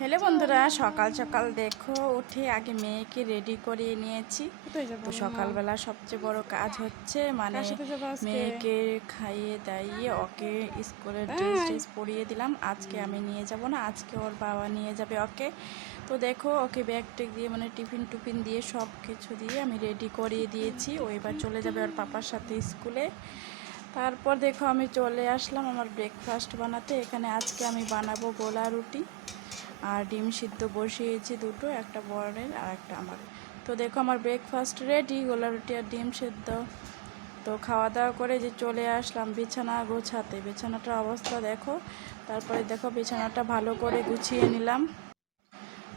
Hello বন্ধুরা সকাল সকাল দেখো উঠে আগে মেয়েকে রেডি করিয়ে নিয়েছি। তো সকালবেলা সবচেয়ে বড় কাজ হচ্ছে মানে? মেয়েকে খাইয়ে দাইয়ে ওকে স্কুলের হ্যাঁ। ড্রেস পরিয়ে দিলাম। আজকে আমি নিয়ে যাব না আজকে ওর বাবা নিয়ে যাবে ওকে। তো দেখো ওকে ব্যাগ টেক দিয়ে মানে টিফিন টুফিন দিয়ে সব কিছু দিয়ে আমি রেডি করিয়ে দিয়েছি। ও এবার চলে যাবে ওর পাপার সাথে স্কুলে। তারপর দেখো আমি চলে আসলাম আমার ব্রেকফাস্ট বানাতে। এখানে আজকে আমি বানাবো গোলা রুটি। আর ডিম সিদ্ধ বসিয়েছি দুটো, একটা বড়ের আর একটা আমার। তো দেখো আমার ব্রেকফাস্ট রেডি গোলা রুটি আর ডিম সিদ্ধ। তো খাওয়া দাওয়া করে যে চলে আসলাম বিছানা গোছাতে। বিছানাটার অবস্থা দেখো, তারপরে দেখো বিছানাটা ভালো করে গুছিয়ে নিলাম।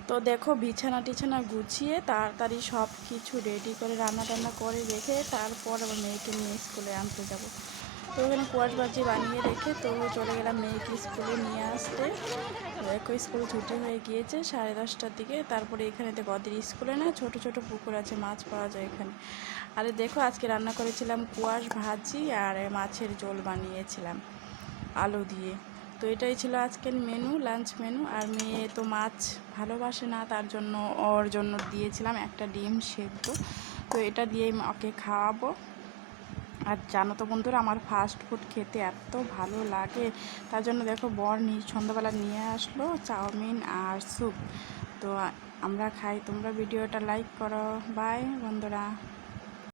তো দেখো বিছানা টিছানা গুছিয়ে তাড়াতাড়ি সব কিছু রেডি করে রান্না টান্না করে রেখে তারপর আবার মেয়েকে নিয়ে স্কুলে আনতে যাব। তো ওখানে কুয়াশ বাজি বানিয়ে রেখে তো চলে গেলাম মেয়েকে স্কুলে নিয়ে আসতে। তো দেখো স্কুল ছুটি হয়ে গিয়েছে, সাড়ে দশটার দিকে। তারপরে এখানে দেখো ওদের স্কুলে না ছোট ছোট পুকুর আছে, মাছ পাওয়া যায় এখানে। আরে দেখো, আজকে রান্না করেছিলাম কুয়াশ ভাজি আর মাছের ঝোল বানিয়েছিলাম, আলু দিয়ে। তো এটাই ছিল আজকের মেনু লাঞ্চ মেনু আর মেয়ে তো মাছ ভালোবাসে না, তার জন্য ওর জন্য দিয়েছিলাম একটা ডিম সেদ্ধ। তো এটা দিয়েই ওকে খাওয়াবো। আর জানো তো বন্ধুরা, আমার ফাস্ট ফুড খেতে এত ভালো লাগে। তার জন্য দেখো বর সন্ধ্যাবেলা নিয়ে আসলো চাউমিন আর স্যুপ তো আমরা খাই, তোমরা ভিডিওটা লাইক করো। বাই বন্ধুরা।